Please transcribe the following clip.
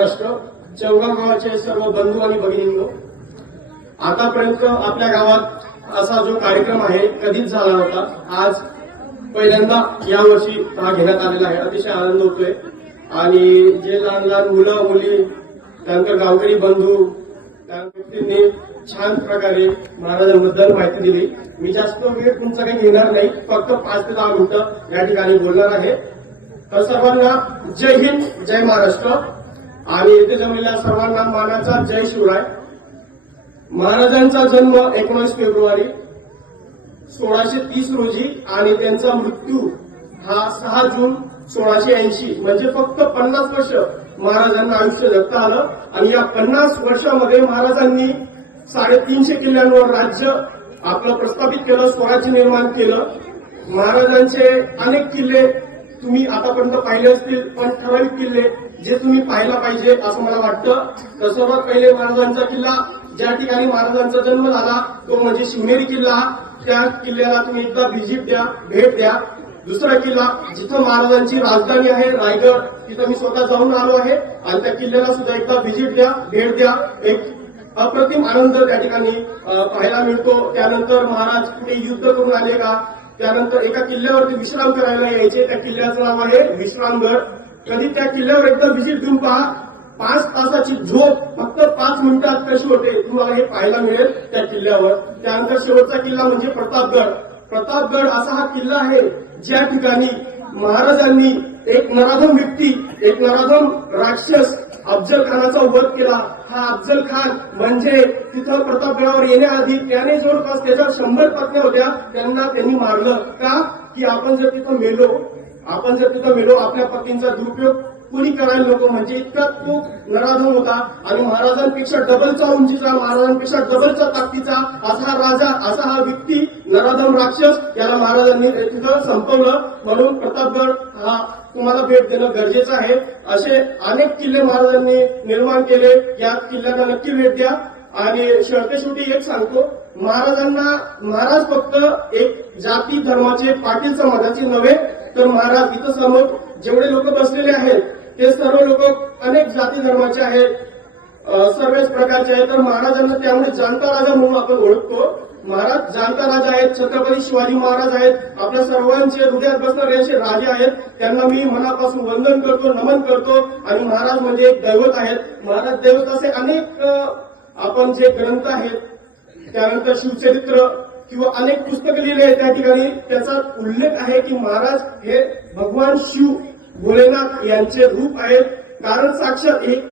महाराष्ट्र चौगाव गावाचे सर्व बंधू आणि भगिनींनो, आतापर्यंत आपल्या गावात असा जो कार्यक्रम आहे कधीच झाला नव्हता. आज पहिल्यांदा यावर्षी हा घेण्यात आलेला आहे. अतिशय आनंद होतोय. आणि जे लहान लहान मुलं मुली त्यानंतर गावकरी बंधू त्यांनी छान प्रकारे महाराजांबद्दल माहिती दिली. मी जास्त वेळ तुमचा काही घेणार नाही, फक्त 5 ते 10 मिनिटं या ठिकाणी बोलणार आहे. तर सर्वांना जय हिंद, जय महाराष्ट्र. आणि येथे जमलेल्या सर्वांना मानाचा जय शिवराय. महाराजांचा जन्म 19 फेब्रुवारी 1630 रोजी आणि त्यांचा मृत्यू हा 6 जून 1680, म्हणजे फक्त 50 वर्ष महाराजांना आयुष्य जगता आलं. आणि या 50 वर्षामध्ये महाराजांनी 350 किल्ल्यांवर राज्य आपलं प्रस्थापित केलं, स्वराज्य निर्माण केलं. महाराजांचे अनेक किल्ले तुम्ही आतापर्यंत पाहिले असतील, पण ठराविक किल्ले जे तुम्ही पाहायला पाहिजे असं मला वाटतं. तर सर्वात पहिले महाराजांचा किल्ला ज्या ठिकाणी महाराजांचा जन्म झाला तो म्हणजे शिवनेरी किल्ला. त्या किल्ल्याला तुम्ही एकदा भेट द्या. दुसरा किल्ला जिथं महाराजांची राजधानी आहे रायगड, तिथं मी स्वतः जाऊन आलो आहे आणि त्या किल्ल्याला सुद्धा एकदा भेट द्या. एक अप्रतिम आनंद त्या ठिकाणी पाहायला मिळतो. त्यानंतर महाराज कुठे युद्ध करून आले का, त्यानंतर एका किल्ल्यावरती विश्राम करायला यायचे. त्या किल्ल्याचं नाव आहे विश्रामगड. कधी त्या किल्ल्यावर एकदा व्हिजिट देऊन पहा. 5 तासाची झोप फक्त 5 मिनिटात कशी होते तुम्हाला हे पाहायला मिळेल त्या किल्ल्यावर. त्यानंतर शेवटचा किल्ला म्हणजे प्रतापगड. प्रतापगड असा हा किल्ला आहे ज्या ठिकाणी महाराजांनी एक नराधम व्यक्ती, एक नराधम राक्षस अफजल खानाचा वध केला. हा अफजल खान म्हणजे तिथं प्रतापगडावर येण्याआधी त्याने जवळपास त्याच्या 100 पत्न्या होत्या, त्यांनी मारलं. का की आपण जर तिथं मेलो आपल्या पत्नींचा दुरुपयोग कोणी करायला नको, म्हणजे इतका तो नराधम होता. आणि महाराजांपेक्षा डबलचा उंचीचा, महाराजांपेक्षा डबलचा ताकदीचा असा हा राजा, असा हा व्यक्ती, नराधम राक्षस, याला महाराजांनी तिथं संपवलं. म्हणून प्रतापगड हा तुम्हाला भेट देणं गरजेचं आहे. असे अनेक किल्ले महाराजांनी निर्माण केले. या किल्ल्याला नक्की भेट द्या. आणि शेवटी एक सांगतो, महाराज फक्त एक जाती धर्माचे पाटील समाजाचे नव्हे, तर महाराज इथं समोर जेवढे लोक बसलेले आहेत ते सर्व लोक अनेक जाती धर्माचे आहेत, सर्वच प्रकारचे आहेत. तर महाराजांना त्यामुळे जाणता राजा म्हणून आपण ओळखतो. महाराज जाणता राजा आहेत. छत्रपती शिवाजी महाराज आहेत. आपल्या सर्वांचे हृदयात बसणारे असे राजे आहेत. त्यांना मी मनापासून वंदन करतो, नमन करतो. आणि महाराज म्हणजे एक दैवत आहेत. महाराज दैवत असे अनेक आपण जे ग्रंथ आहेत, त्यानंतर शिवचरित्र किंवा अनेक पुस्तकं लिहिले आहेत, त्या ठिकाणी त्याचा उल्लेख आहे की महाराज हे भगवान शिव भोलेनाथ यांचे रूप आहेत. कारण साक्षात एक